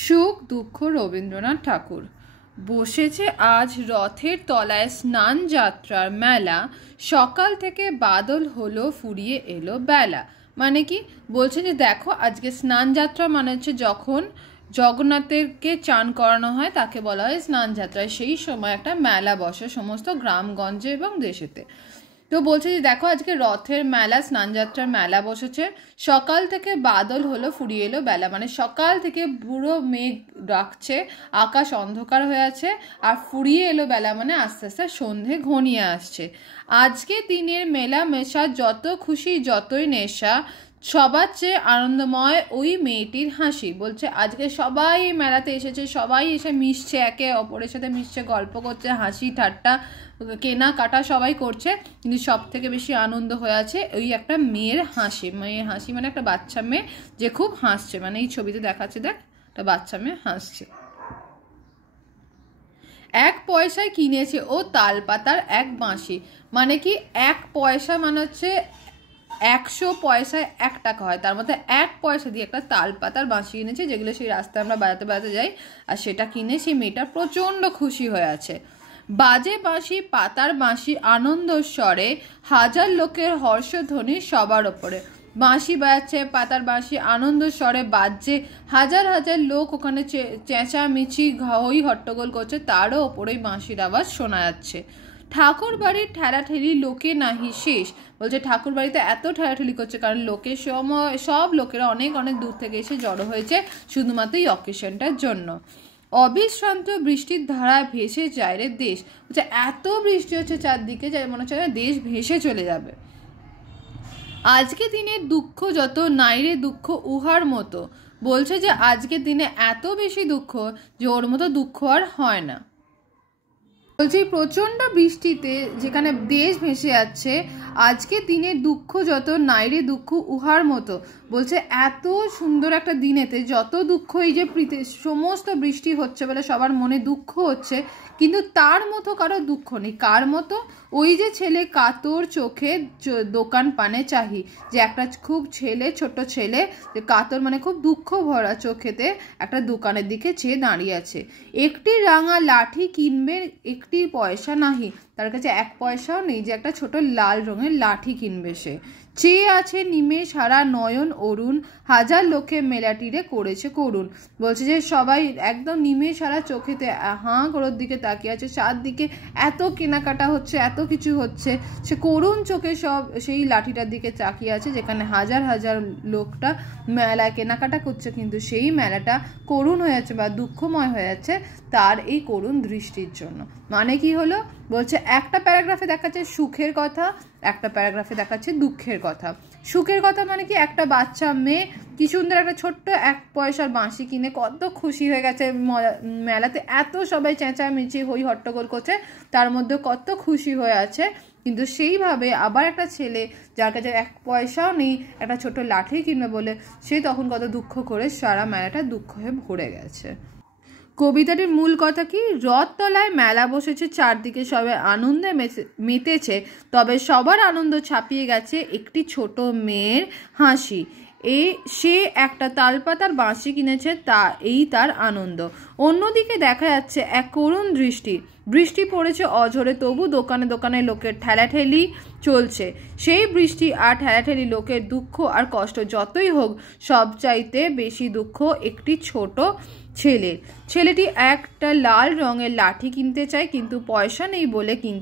সুখ দুঃখ রবীন্দ্রনাথ ঠাকুর। বসেছে আজ রথের তলায় স্নান যাত্রার মেলা, সকাল থেকে বাদল হলো ফুরিয়ে এলো বেলা। মানে কি বলছে যে দেখো আজকে স্নান যাত্রা মানে হচ্ছে যখন জগন্নাথেরকে চান করানো হয় তাকে বলা হয় স্নান যাত্রা। সেই সময় একটা মেলা বসে সমস্ত গ্রামগঞ্জে এবং দেশেতে। তো বলছে যে দেখো আজকে রথের মেলা, স্নানযাত্রার মেলা বসেছে, সকাল থেকে বাদল হলো ফুরিয়ে এলো বেলা। মানে সকাল থেকে পুরো মেঘ ডাকছে, আকাশ অন্ধকার হয়ে আছে, আর ফুরিয়ে এলো বেলা মানে আস্তে আস্তে সন্ধে ঘনিয়ে আসছে। আজকে দিনের মেলা মেশা, যত খুশি যতই নেশা, সবার চেয়ে আনন্দময় ওই মেয়েটির হাসি। বলছে আজকে সবাই মেলাতে এসেছে, সবাই এসে মিশছে, একে অপরের সাথে মিশছে, গল্প করছে, হাসি ঠাট্টা কেনাকাটা সবাই করছে, কিন্তু সব থেকে বেশি আনন্দ হয়ে আছে ওই একটা মেয়ের হাসি। মেয়ের হাসি মানে একটা বাচ্চা মেয়ে যে খুব হাসছে, মানে এই ছবিতে দেখাচ্ছে, দেখ একটা বাচ্চা মেয়ে হাসছে। এক পয়সায় কিনেছে ও তাল পাতার এক বাঁশি। মানে কি এক পয়সা মানে হচ্ছে 100 পয়সায় 1 টাকা হয়, তার মধ্যে 1 পয়সা দিয়ে একটা তাল পাতার বাঁশি কিনেছে, যেগুলো সেই রাস্তায় আমরা বাজাতে বাজাতে যাই, আর সেটা কিনে সেই মেয়েটা প্রচণ্ড খুশি হয়ে আছে। বাজে বাঁশি পাতার বাঁশি আনন্দ স্বরে, হাজার লোকের হর্ষধ্বনি সবার ওপরে। বাঁশি বাজাচ্ছে, পাতার বাঁশি আনন্দ স্বরে বাজছে, হাজার হাজার লোক ওখানে চেঁচামেচি হই হট্টগোল করছে, তারও ওপরেই বাঁশির আওয়াজ শোনা যাচ্ছে। ঠাকুর বাড়ির ঠেলাঠেলি লোকে নাহি শেষ। বলছে ঠাকুর বাড়িতে এত ঠেলাঠেলি করছে কারণ লোকের সময় সব লোকেরা অনেক অনেক দূর থেকে এসে জড়ো হয়েছে শুধুমাত্র এই অকেশনটার জন্য। অবিশ্রান্ত বৃষ্টির ধারায় ভেসে যায় রে দেশ। বলছে এত বৃষ্টি হচ্ছে চারদিকে যে মনে হচ্ছে দেশ ভেসে চলে যাবে। আজকে দিনের দুঃখ যত নাই রে দুঃখ উহার মতো। বলছে যে আজকের দিনে এত বেশি দুঃখ যে ওর মতো দুঃখ আর হয় না। বলছি প্রচণ্ড বৃষ্টিতে যেখানে দেশ ভেসে যাচ্ছে, আজকে দিনের দুঃখ যত নাইরে দুঃখ উহার মতো। বলছে এত সুন্দর একটা দিনেতে যত দুঃখ, এই যে সমস্ত বৃষ্টি হচ্ছে বলে সবার মনে দুঃখ হচ্ছে, কিন্তু তার মতো কারো দুঃখ নেই। কার মতো? ওই যে ছেলে কাতর চোখে দোকান পানে চাহি, যে একটা খুব ছেলে, ছোট ছেলে, যে কাতর মানে খুব দুঃখ ভরা চোখেতে একটা দোকানের দিকে চেয়ে দাঁড়িয়ে আছে। একটি রাঙা লাঠি কিনবে, একটি পয়সা নাহি, তার কাছে 1 পয়সাও নেই যে একটা ছোট লাল রঙের লাঠি কিনবে সে। চেয়ে আছে নিমেষ হারা নয়ন অরুণ, হাজার লোকে মেলাটিরে করেছে করুণ। বলছে যে সবাই একদম নিমেষ হারা চোখেতে হাঁ করার দিকে তাকিয়ে আছে, চারদিকে এত কেনাকাটা হচ্ছে, এত কিছু হচ্ছে, সে করুণ চোখে সব সেই লাঠিটার দিকে তাকিয়ে আছে, যেখানে হাজার হাজার লোকটা মেলায় কেনাকাটা করছে, কিন্তু সেই মেলাটা করুণ হয়ে যাচ্ছে বা দুঃখময় হয়ে যাচ্ছে তার এই করুণ দৃষ্টির জন্য। মানে কি হলো? বলছে একটা প্যারাগ্রাফে দেখাচ্ছে সুখের কথা, একটা প্যারাগ্রাফে দেখাচ্ছে দুঃখের কথা। সুখের কথা মানে কি একটা বাচ্চা মেয়ে কি সুন্দর একটা ছোট্ট 1 পয়সার বাঁশি কিনে কত খুশি হয়ে গেছে, মেলাতে এত সবাই চেঁচামেচি হই হট্টগোল করছে, তার মধ্যে কত খুশি হয়ে আছে। কিন্তু সেইভাবে আবার একটা ছেলে যার কাছে 1 পয়সাও নেই একটা ছোট লাঠি কিনবে বলে, সে তখন কত দুঃখ করে সারা মেলাটা দুঃখ হয়ে ভরে গেছে। কবিতাটির মূল কথা কি? রথতলায় মেলা বসেছে, চারদিকে সবাই আনন্দে মেতেছে, তবে সবার আনন্দ ছাপিয়ে গেছে একটি ছোট মেয়ের হাসি। সে একটা তালপাতার বাঁশি কিনেছে, এই তার আনন্দ। অন্যদিকে দেখা যাচ্ছে এক করুণ বৃষ্টি পড়েছে অঝরে, তবু দোকানে দোকানে লোকের ঠেলাঠেলি চলছে। সেই বৃষ্টি আর ঠেলাঠেলি লোকের দুঃখ আর কষ্ট যতই হোক, সবচাইতে বেশি দুঃখ একটি ছোট ছেলেটি একটা লাল রঙের লাঠি কিনতে চায়, কিন্তু পয়সা নেই বলে কিনতে